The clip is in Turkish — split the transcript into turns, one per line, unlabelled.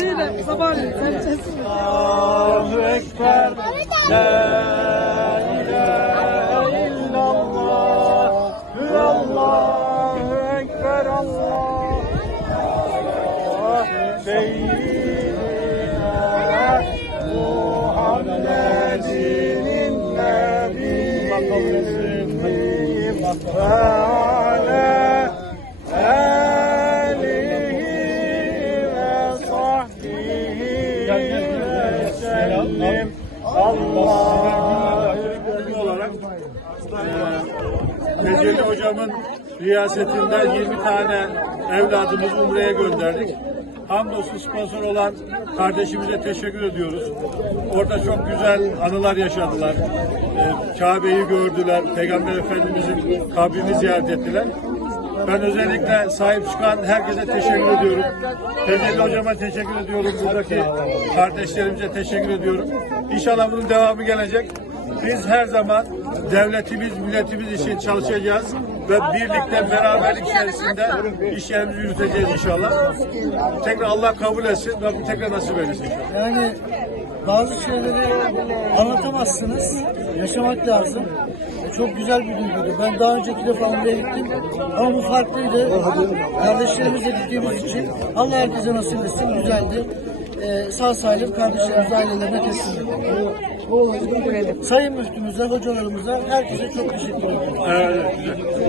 Şeyle sabahleyin sen.
Allahu Ekber. La ilahe illallah. Allahu Ekber. Allah. Seyyidina Teceli hocamın riyasetinde 20 tane evladımızı Umre'ye gönderdik. Hamdolsun sponsor olan kardeşimize teşekkür ediyoruz. Orada çok güzel anılar yaşadılar. Ee, Kabe'yi gördüler. Peygamber Efendimizin kabrini ziyaret ettiler. Ben özellikle sahip çıkan herkese teşekkür ediyorum. Teceli hocama teşekkür ediyorum. Buradaki kardeşlerimize teşekkür ediyorum. İnşallah bunun devamı gelecek. Biz her zaman devletimiz, milletimiz için çalışacağız ve birlikte beraberlik içerisinde işlerimizi yürüteceğiz inşallah. Tekrar Allah kabul etsin ve tekrar nasip eylesin.
Yani bazı şeyleri anlatamazsınız. Yaşamak lazım. Çok güzel bir duyguydu. Ben daha önceki defa Umre'ye gittim. Ama bu farklıydı. Kardeşlerimizle gittiğimiz için Allah herkese nasip etsin. Güzeldi. Ee, sağ salim kardeşlerimiz ailelerine teslim ettik. Sayın müftümüze, hocalarımıza, herkese çok teşekkür ederim.
Evet, güzel.